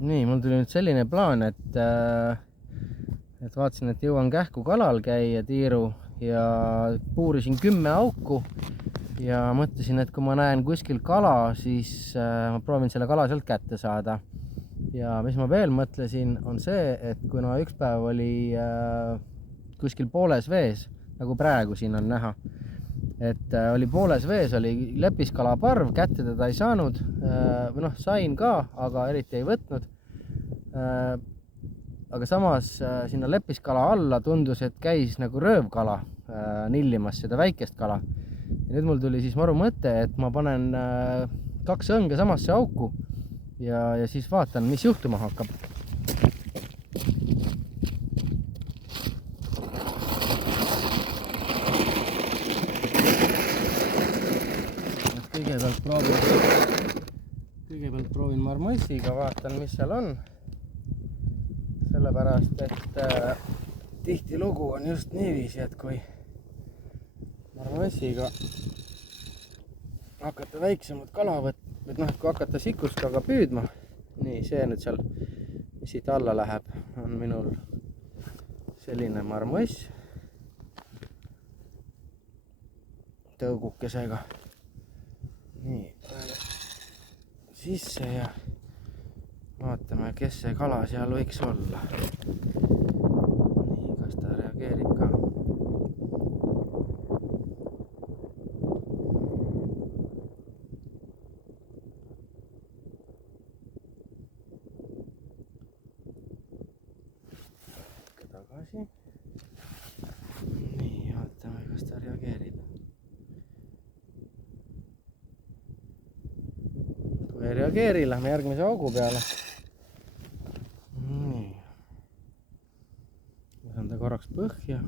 nii, mul tuli nüüd selline plaan, et vaatasin, et jõuan kähku kalal käia tiiru ja puurisin 10 auku ja mõtlesin, et kui ma näen kuskil kala, siis ma proovin selle kala sealt kätte saada. Ja mis ma veel mõtlesin, on see, et kuna üks päev oli kuskil pooles vees, nagu praegu siin on näha, et oli pooles vees, oli lepiskalaparv, kätte teda ei saanud, või noh, sain ka, aga eriti ei võtnud. Aga samas sinna lepiskala alla tundus, et käis nagu röövkala nillimas seda väikest kala. Ja nüüd mul tuli siis maru mõte, et ma panen 2 õnge samasse auku ja siis vaatan, mis juhtuma hakkab. Kõigepealt proovin marmossiga, vaatan, mis seal on. Sellepärast, et tihtilugu on just niiviisi, et kui marmossiga hakata väiksemad kala võtma, noh, kui hakata sikuskaga püüdma, nii see nüüd seal, mis siit alla läheb, on minul selline marmoss tõugukesega. Nii, sisse ja vaatame, kes see kala seal võiks olla. Nii, kas ta reageerib ka? Tagasi. Nii, vaatame, kas ta reageerib. Kui ei reageeri, lähme järgmise augu peale. Võtan ta korraks põhja.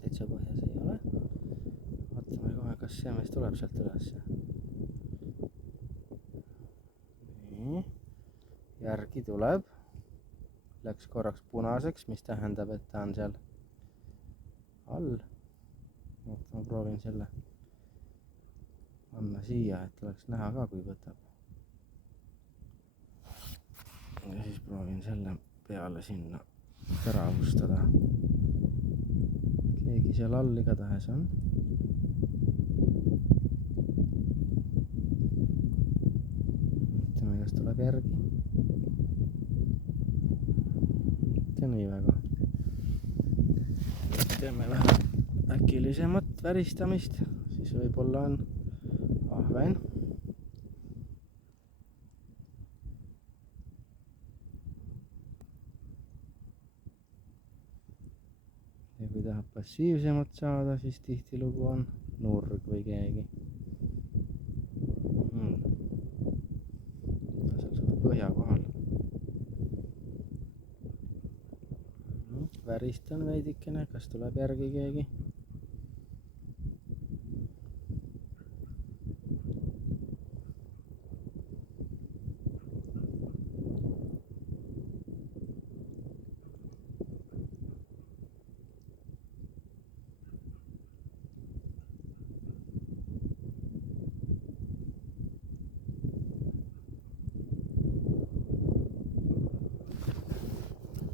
Täitsa põhjas ei ole. Vaatame kohe, kas see mees tuleb sealt üles. Nii. Järgi tuleb. Läks korraks punaseks, mis tähendab, et ta on seal all. Ma proovin selle panna siia, et oleks näha ka, kui võtab. Ja siis proovin selle peale sinna teravustada. Keegi seal all igatahes on. Ütleme, kas tuleb järgi. See nii väga. Teeme vähe äkilisemat väristamist, siis võib-olla on ahven. Ja kui tahab passiivsemat saada, siis tihtilugu on nurg või keegi. Seal suht põhja kohal. Väristan veidikene, kas tuleb järgi keegi.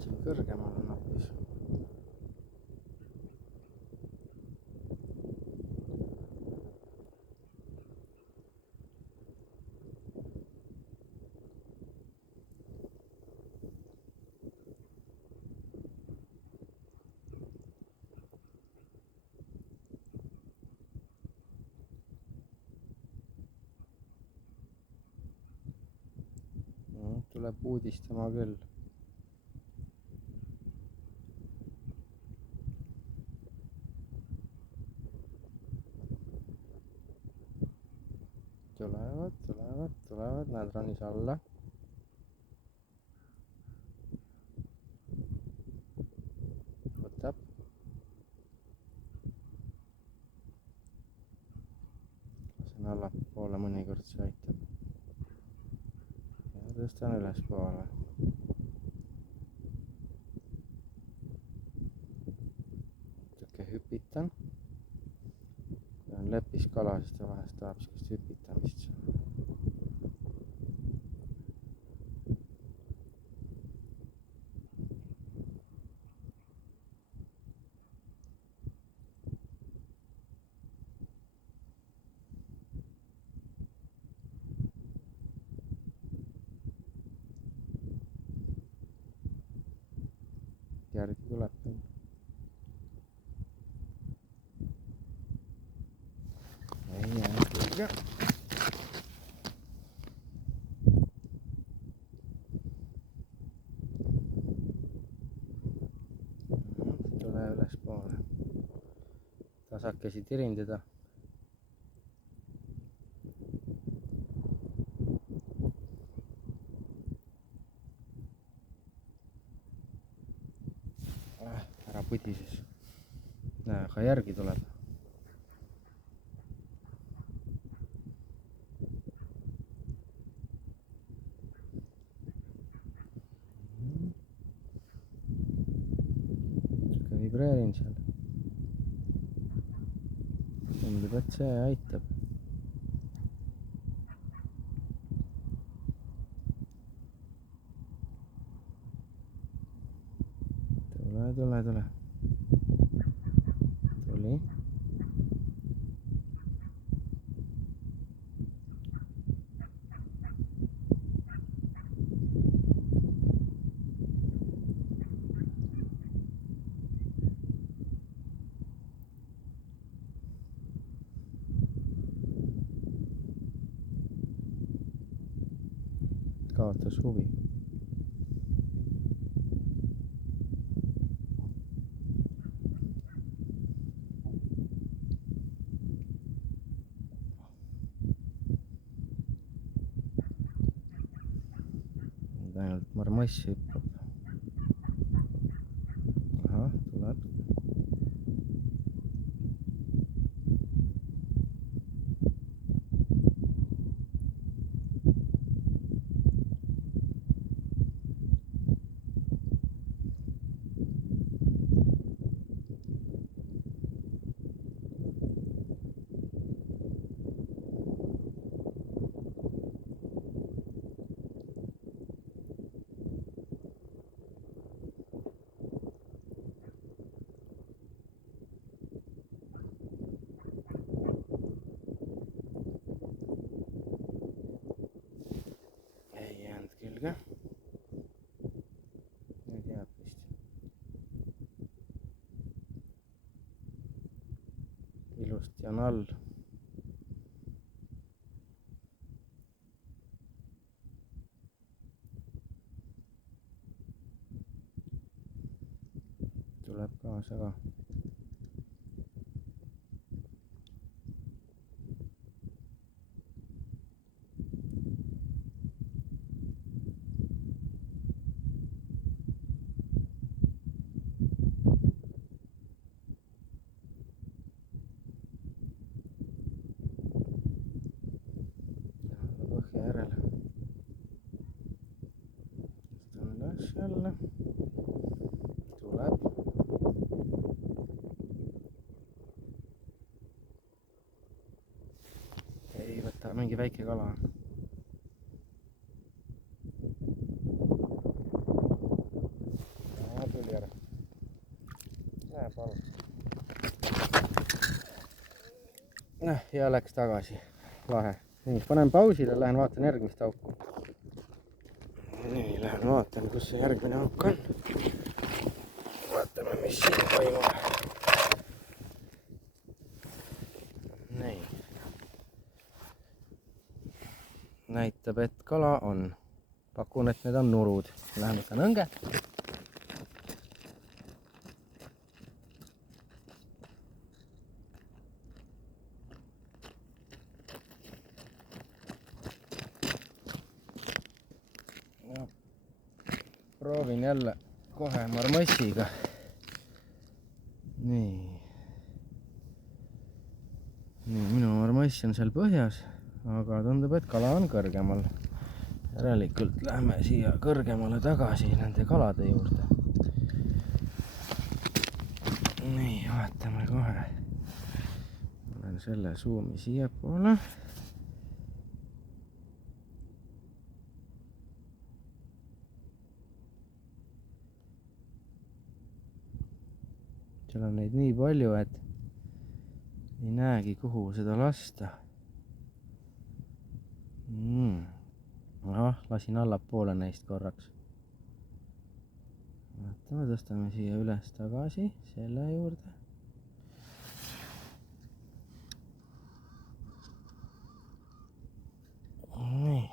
Siin kõrgemal on hoopis. Tuleb uudistama küll. Tulevad, näed, ronis alla. Võtab. Lasen allapoole, mõnikord see aitab. Ja tõstan üles poole. Natuke hüpitan. Kui on lepiskala, siis ta vahest tahab sellist hüpitamist. järgi tuleb. Ei jäänud külge. Tule üles poole. Tasakesi tirin teda. Ära pudi siis. Näe, aga järgi tuleb. Vibreerin seal. Tundub, et see aitab. Tule. Tuli. Kaotas huvi. Ainult marmass hüppab. Ahah, tuleb. Külge. Nüüd jääb vist. Ilusti on all. Tuleb kaasa ka. Järele. Tõstan üles jälle. Tuleb. Ei võta, mingi väike kala. Tuli ära. Näe, palun. Ja läks tagasi. Lahe. Nii, panen pausile, lähen vaatan järgmist auku. Nii, lähen vaatan, kus see järgmine auk on. Vaatame, mis siin toimub. Nii. Näitab, et kala on. Pakun, et need on nurud. Lähen võtan õnge. Proovin jälle kohe marmassiga. Nii, minu marmass on seal põhjas, aga tundub, et kala on kõrgemal. Järelikult lähme siia kõrgemale tagasi nende kalade juurde. Nii, vaatame kohe. Panen selle suumi siia poole. Seal on neid nii palju, et ei näegi, kuhu seda lasta. Ahah, lasin allapoole neist korraks. vaatame, tõstame siia üles tagasi selle juurde. Nii.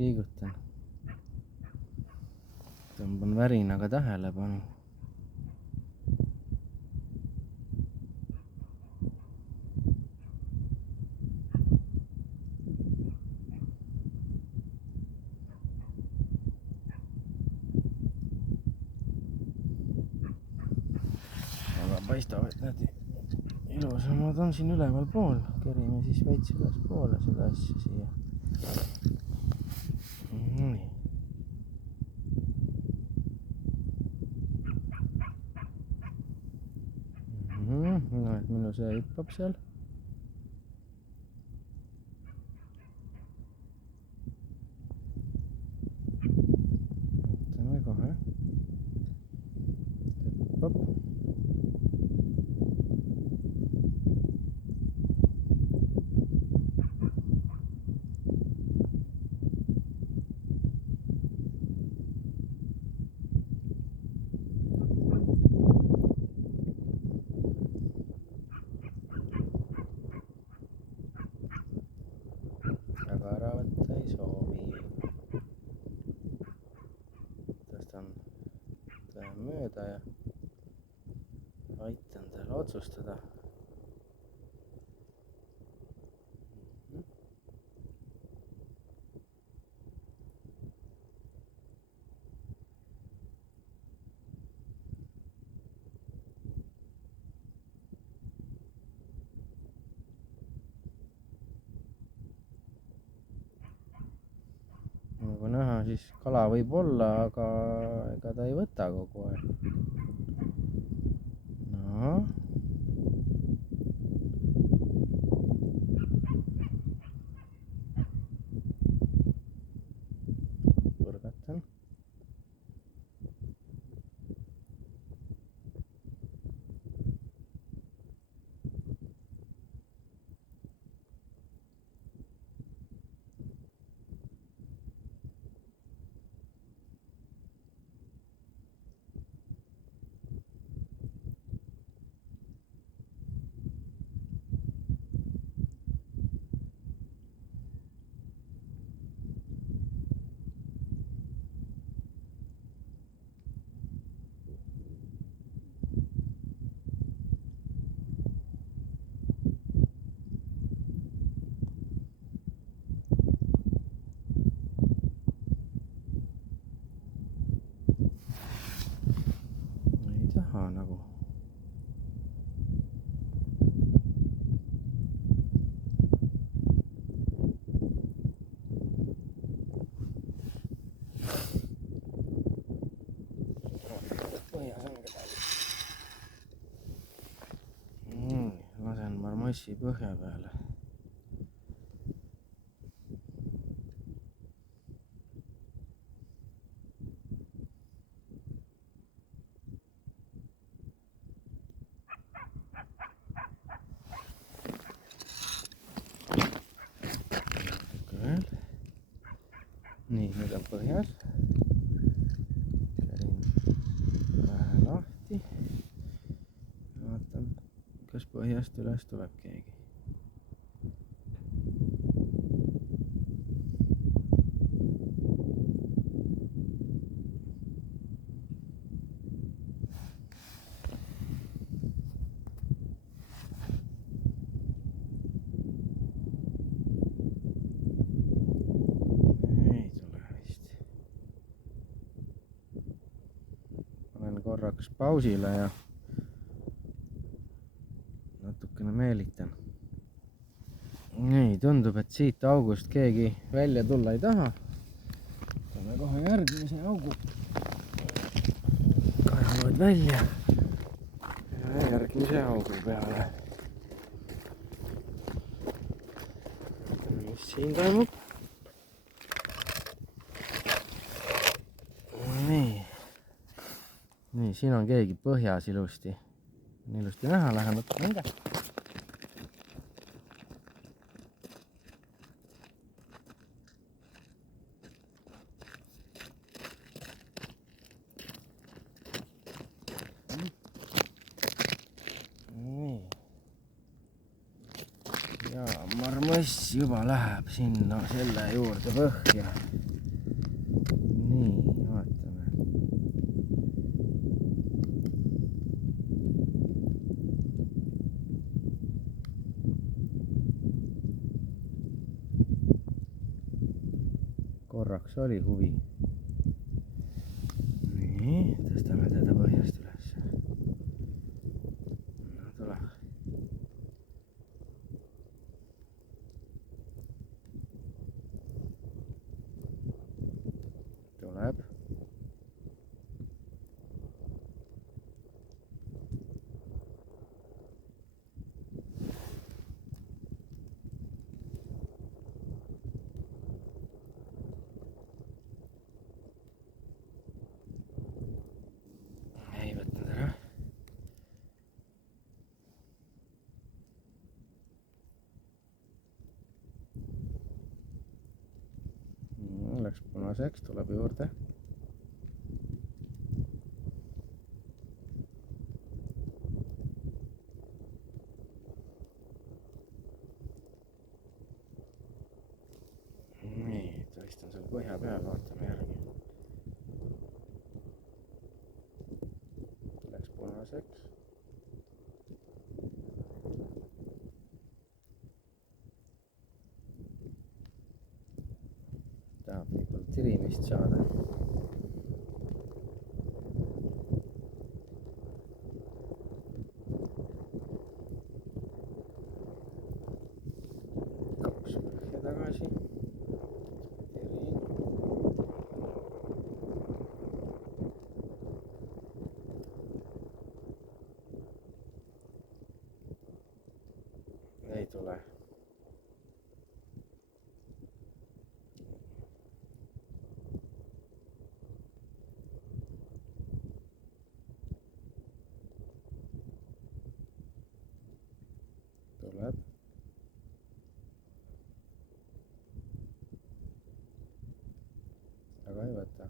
Liigutan, tõmban värinaga tähelepanu. Aga paistab, et need ilusamad on siin üleval pool. Kerime siis veits ülespoole seda asja siia. Nii. No, et minu see hüppab seal. Võtame kohe. Hüppab. Aga ära võtta ei soovi. Tõstan tõe mööda ja aitan tal otsustada. Nagu näha, siis kala võib olla, aga ega ta ei võta kogu aeg. No. Põrgatan. Nagu põhjas on kedagi. Lasen marmossi põhja peale. Nii, nüüd on põhjas. Kärin vähe lahti. Vaatan, kas põhjast üles tuleb keegi. Korraks pausile ja natukene meelitan. Nii, tundub, et siit august keegi välja tulla ei taha. Võtame kohe järgmise augu. Kajavad välja. järgmise augu peale. Mis siin toimub? Nii, siin on keegi põhjas ilusti. On ilusti näha, lähen võtta nende. Nii. Ja marmoss juba läheb sinna selle juurde põhja. Nii, vaatame. Korraks oli huvi. Nii, tõstame teda põhjast üles. No tule. Tuleb. Ei võtnud ära. Läks punaseks, tuleb juurde. Nii, tõstan seal põhja peal, vaatame järgi. Läks punaseks. Tahab likult tirimist saada. Kaks põhja tagasi. Ei tule. Tuleb. Aga ei võta.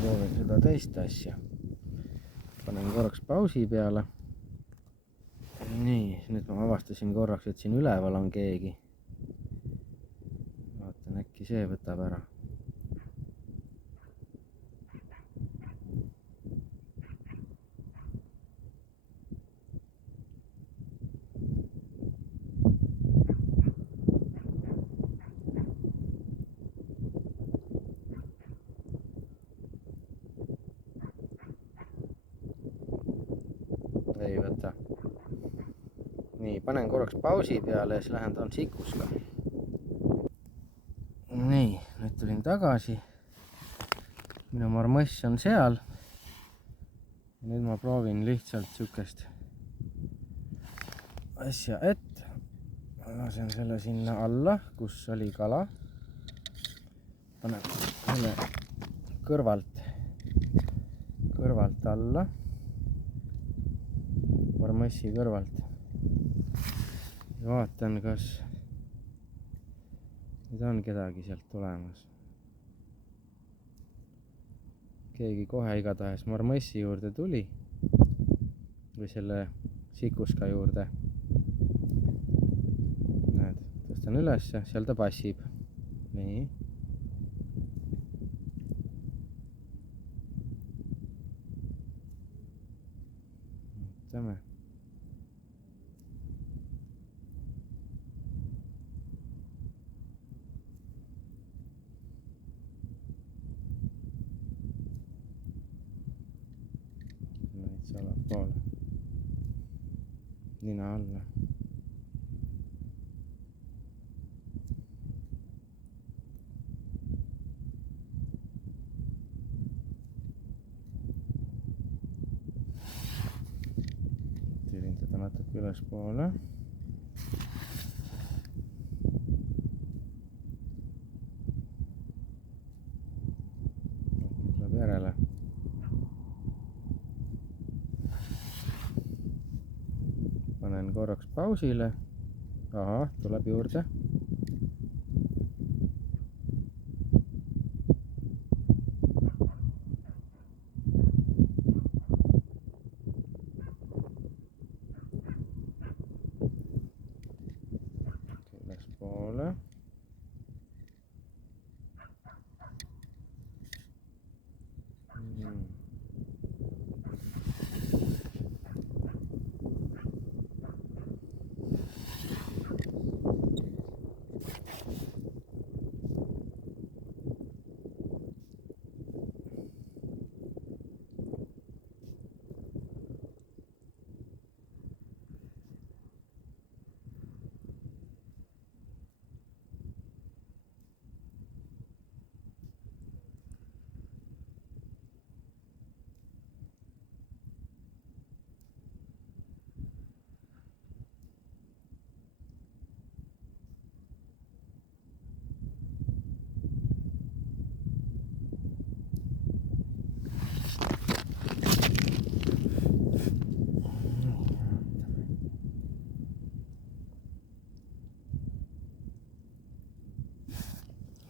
Proovin seda teist asja. Panen korraks pausi peale. Nii, nüüd ma avastasin korraks, et siin üleval on keegi. Vaatan, äkki see võtab ära. Ei võta. Nii, panen korraks pausi peale ja siis lähen tahan sikuska. Nii, nüüd tulin tagasi. Minu marmoss on seal. Nüüd ma proovin lihtsalt sükest asja, et lasen selle sinna alla, kus oli kala. Panen selle kõrvalt alla. Marmossi kõrvalt. Vaatan, kas nüüd on kedagi sealt tulemas. Keegi kohe igatahes marmossi juurde tuli. Või selle sikuska juurde. Näed, tõstan üles, seal ta passib. Nii. Võtame. täitsa allapoole, nina alla. Tülindada natuke ülespoole. Tuleb järele. Panen korraks pausile. Aha, tuleb juurde. Ülespoole.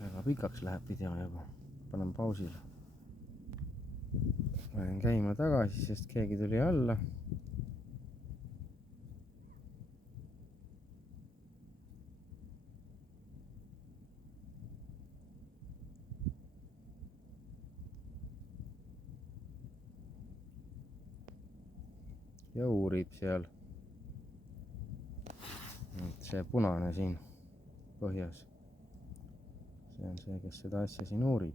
Väga pikaks läheb video juba. Panen pausile. Lähen käima tagasi, sest keegi tuli alla. Ja uurib seal. See punane siin põhjas. See on see, kes seda asja siin uurib.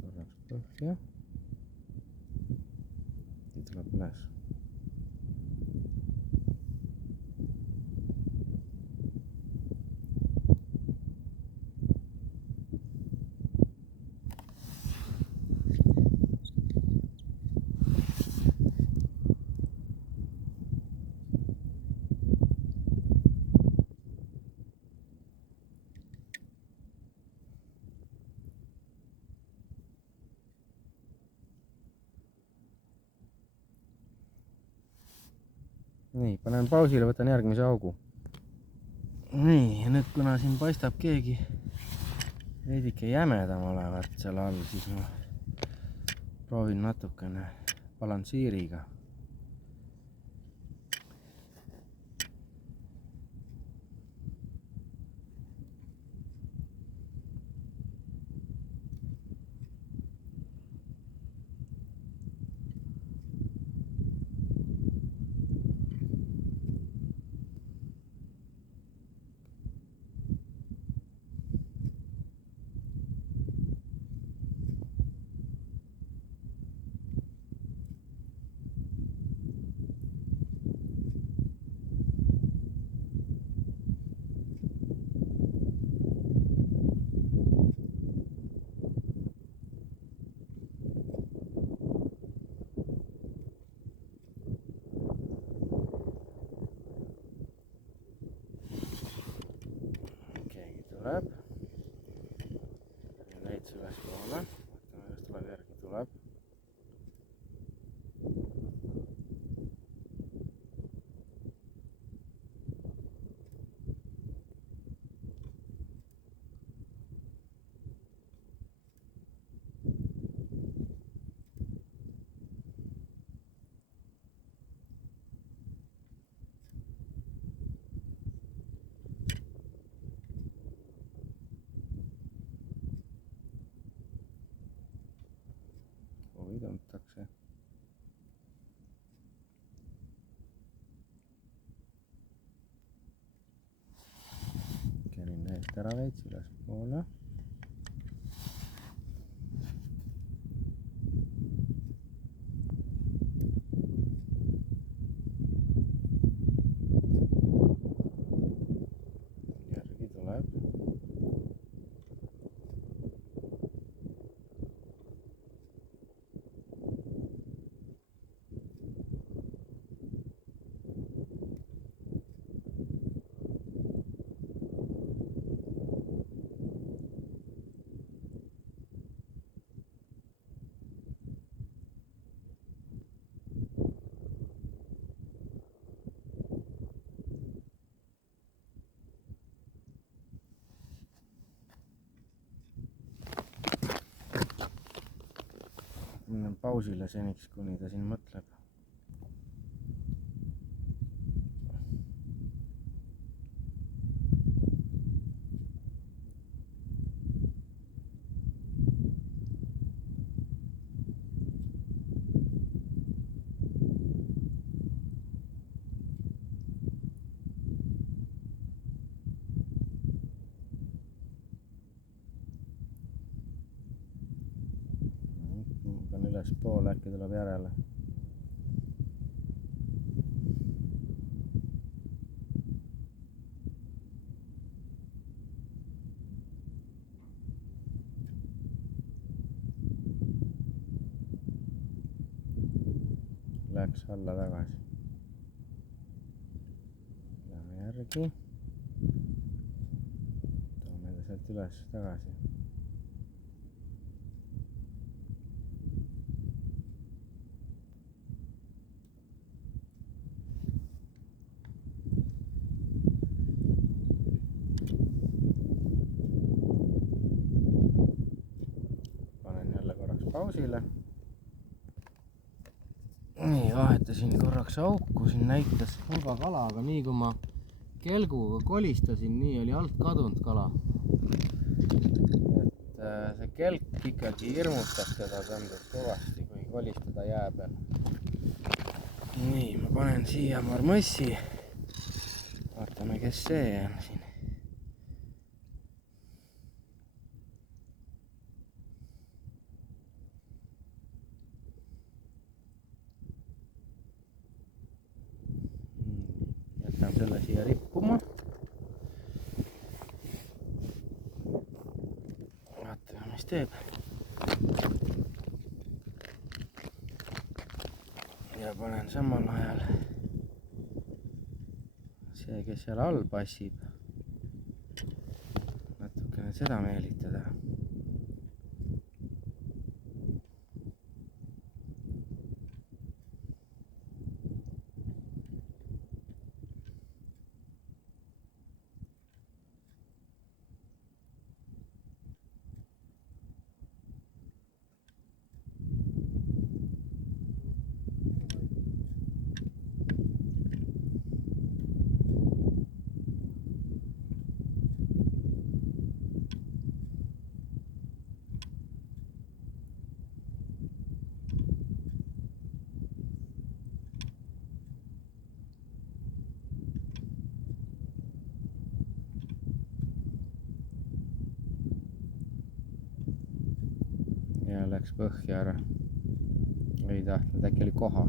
Korraks põhja. Ja tuleb üles. Nii, panen pausile, võtan järgmise augu. Nii, ja nüüd kuna siin paistab keegi veidike jämedam olevat seal all, siis ma proovin natukene balansiiriga. Tuleb. Veits ülespoole. Vaatame, kas tuleb järgi tuleb. ära veits ülespoole. järgi tuleb. Minen pausile seniks, kuni ta siin mõtleb. Ülespoole, äkki tuleb järele. Läks alla tagasi. Lähme järgi. Toome ta sealt üles tagasi. Pausile. Nii, vahetasin korraks auku, siin näitas hulga kala, aga nii kui ma kelguga kolistasin, nii oli alt kadunud kala. Et see kelk ikkagi hirmutab teda tõmbas kõvasti, kui kolistada jää peal. Nii, ma panen siia marmossi. Vaatame, kes see on siin. Jätan selle siia rippuma. Vaatame, mis teeb. Ja panen samal ajal see, kes seal all passib, natukene seda meelitada. Ja läks põhja ära. Ei tahtnud, äkki oli koha.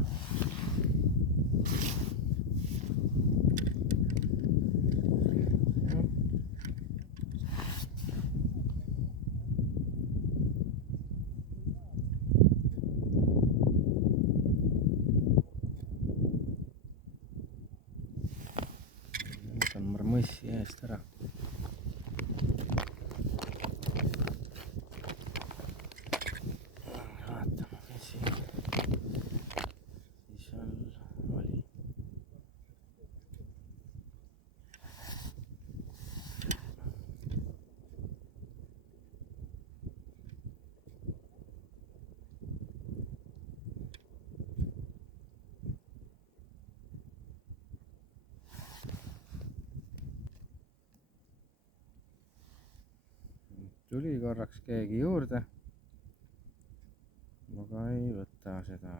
Nüüd on marmossi eest ära. Tuli korraks keegi juurde, aga ei võta seda.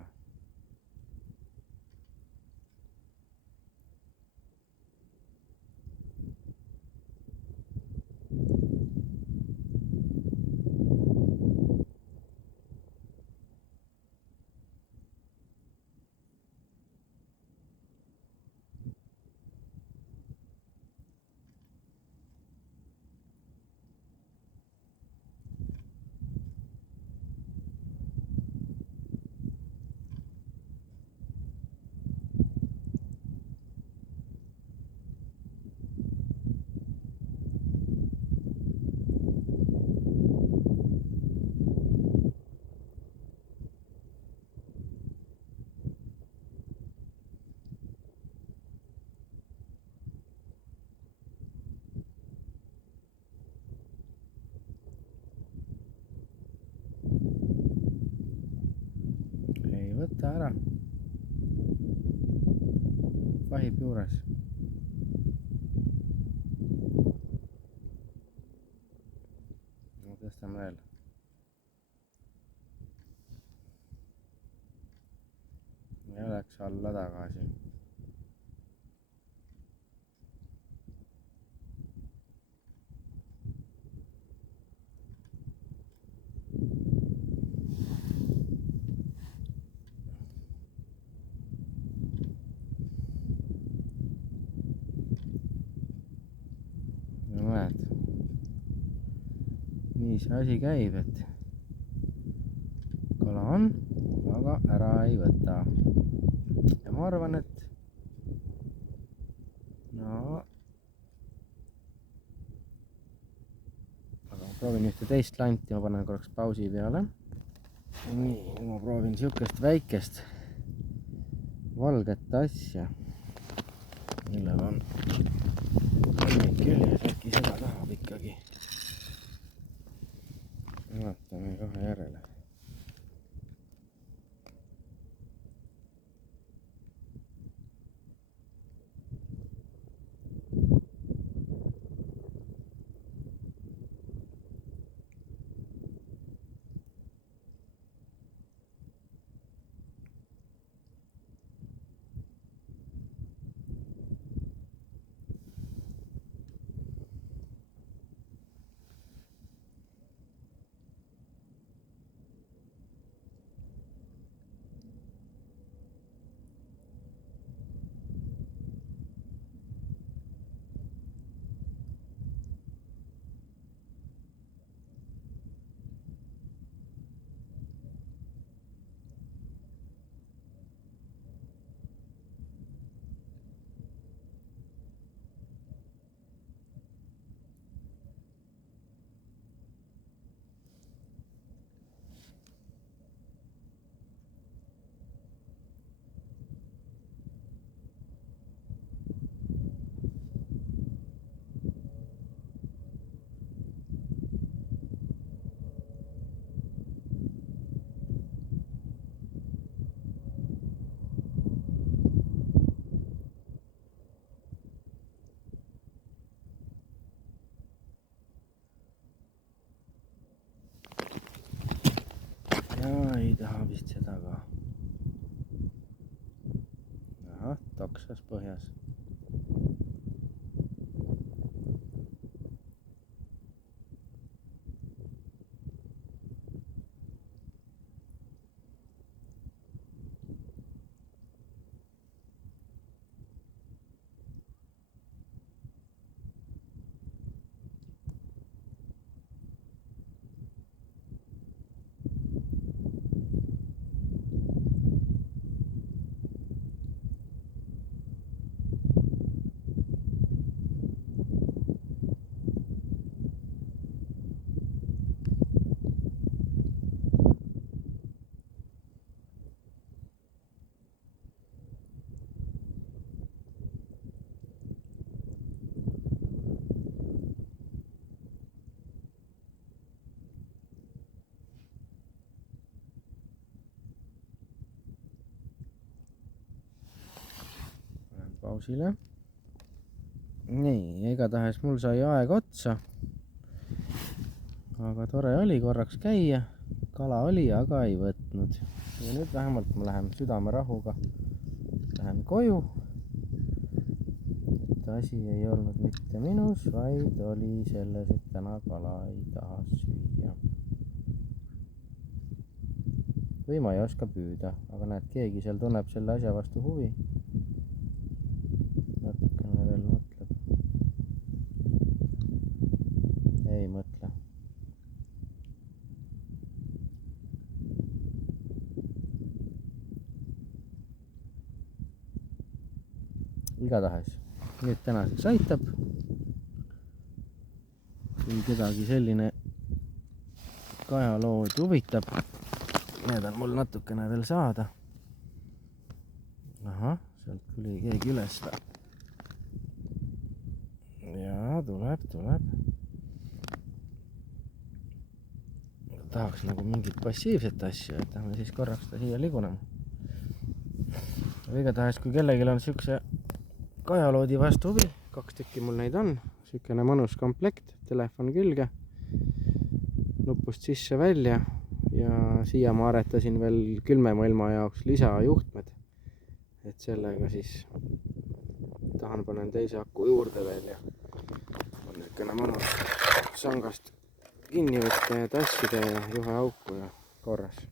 võta ära. Vahib juures. No, tõstame veel. Ja läks alla tagasi. Nii see asi käib, et kala on, aga ära ei võta. Ja ma arvan, et no aga ma proovin ühte teist lanti, ma panen korraks pausi peale. Nii, ma proovin siukest väikest valget asja, millel on küljes, äkki seda tahab ikkagi. Vaatame kohe järele. Ja ei taha vist seda ka. Ahah, toksas põhjas. Pausile. Nii, igatahes mul sai aeg otsa. Aga tore oli korraks käia. Kala oli, aga ei võtnud. Ja nüüd vähemalt ma lähen südamerahuga. Lähen koju. Et asi ei olnud mitte minus, vaid oli selles, et täna kala ei taha süüa. Või ma ei oska püüda, aga näed, keegi seal tunneb selle asja vastu huvi. Natukene veel mõtleb. Ei mõtle. Igatahes, nüüd tänaseks aitab. Kui kedagi selline kajalood huvitab, need on mul natukene veel saada. Ahah, sealt tuli keegi üles. Ja tuleb. Tahaks nagu mingit passiivset asja, et lähme siis korraks ta siia ligunema. aga igatahes, kui kellelgi on siukse kajaloodi vastu huvi, 2 tükki mul neid on, siukene mõnus komplekt, telefon külge, nupust sisse välja ja siia ma aretasin veel külmema ilma jaoks lisajuhtmed, et sellega siis tahan panen teise aku juurde veel ja on niisugune mõnus sangast kinni võtta ja tassida ja juhe auku ja korras.